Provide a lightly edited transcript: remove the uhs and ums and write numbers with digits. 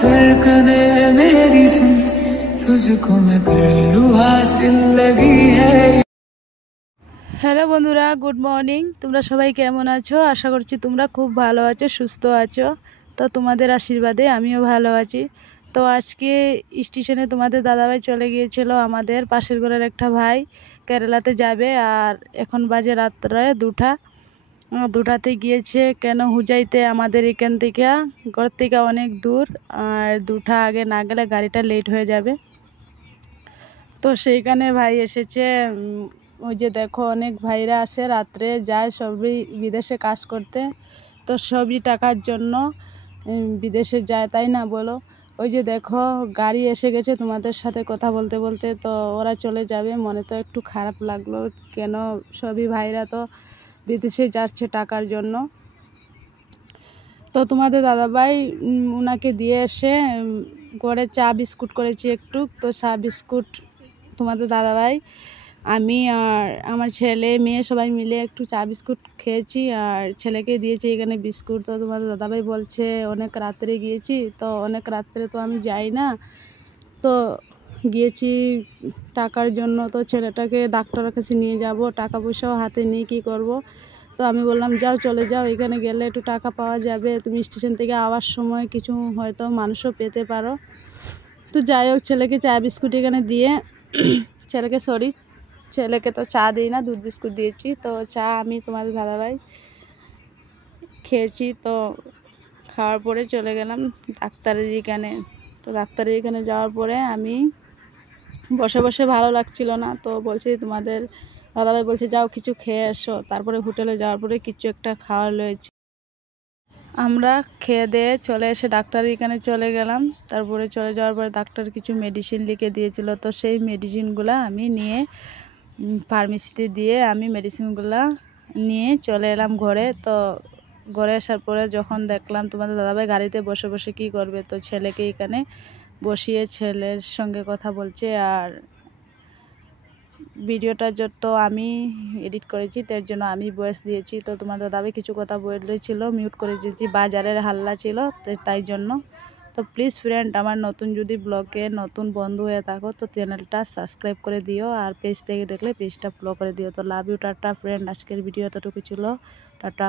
धड़कने मेरी सुन, तुझको मैं कर लूं हासिल लगी है। হ্যালো বন্ধুরা, গুড মর্নিং। তোমরা সবাই কেমন আছো? আশা করছি তোমরা খুব ভালো আছো, সুস্থ আছো। তো তোমাদের আশীর্বাদে আমিও ভালো আছি। তো আজকে স্টেশনে তোমাদের দাদাভাই চলে গিয়েছিল, আমাদের পাশের ঘরের একটা ভাই কেরালাতে যাবে। আর এখন বাজে রাত্রে 2টাতে গিয়েছে। কেন? হুজাইতে আমাদের এখান থেকে, ঘর থেকে অনেক দূর, আর 2টা আগে না গেলে গাড়িটা লেট হয়ে যাবে। তো সেইখানে ভাই এসেছে। ওই যে দেখো, অনেক ভাইরা আসে, রাত্রে যায় সবই বিদেশে কাজ করতে। তো সবই টাকার জন্য বিদেশে যায়, তাই না বলো? ওই যে দেখো, গাড়ি এসে গেছে তোমাদের সাথে কথা বলতে বলতে। তো ওরা চলে যাবে, মনে তো একটু খারাপ লাগলো। কেন? সবই ভাইরা তো বিদেশে যাচ্ছে টাকার জন্য। তো তোমাদের দাদাভাই ওনাকে দিয়ে এসে ঘরে চা বিস্কুট করেছি একটু। তো চা বিস্কুট তোমাদের দাদাভাই, আমি আর আমার ছেলে মেয়ে সবাই মিলে একটু চা বিস্কুট খেয়েছি, আর ছেলেকে দিয়েছি এখানে বিস্কুট। তো তোমাদের দাদাভাই বলছে অনেক রাত্রে গিয়েছি, তো অনেক রাত্রে তো আমি যাই না, তো গিয়েছি টাকার জন্য। তো ছেলেটাকে ডাক্তারের কাছে নিয়ে যাব, টাকা পয়সাও হাতে নিয়ে কী করব। তো আমি বললাম যাও, চলে যাও, এখানে গেলে একটু টাকা পাওয়া যাবে, তুমি স্টেশন থেকে আওয়ার সময় কিছু হয়তো মানুষও পেতে পারো। তো যাই হোক, ছেলেকে চা বিস্কুট এখানে দিয়ে ছেলেকে তো চা দিই না, দুধ বিস্কুট দিয়েছি। তো চা আমি তোমাদের দাদাভাই খেয়েছি। তো খাওয়ার পরে চলে গেলাম ডাক্তারের এখানে। তো ডাক্তারের এখানে যাওয়ার পরে আমি বসে বসে ভালো লাগছিল না। তো বলছি তোমাদের দাদাভাই বলছে যাও কিছু খেয়ে এসো। তারপরে হোটেলে যাওয়ার পরে কিছু একটা খাওয়া রয়েছে, আমরা খেয়ে দিয়ে চলে এসে ডাক্তারের এখানে চলে গেলাম। তারপরে চলে যাওয়ার পরে ডাক্তার কিছু মেডিসিন লিখে দিয়েছিল। তো সেই মেডিসিনগুলো আমি নিয়ে ফার্মেসিতে দিয়ে আমি মেডিসিনগুলো নিয়ে চলে এলাম ঘরে। তো ঘরে আসার পরে যখন দেখলাম তোমাদের দাদাভাই গাড়িতে বসে বসে কী করবে, তো ছেলেকে এখানে বসিয়ে ছেলের সঙ্গে কথা বলছে। আর ভিডিওটা যত আমি এডিট করেছি তার জন্য আমি ভয়েস দিয়েছি। তো তোমাদের দাদাভাই কিছু কথা বলেছিল, মিউট করে দিয়েছি, বাজারের হাল্লা ছিল তাই জন্য। তো প্লিজ ফ্রেন্ড, আমার নতুন যদি ব্লগে নতুন বন্ধু হয়ে থাকো তো চ্যানেলটা সাবস্ক্রাইব করে দিও, আর পেজ থেকে দেখলে পেজটা ফলো করে দিও। তো লাভ ইউ, টাটা ফ্রেন্ড। আজকের ভিডিও এতটুকু ছিল, টাটা।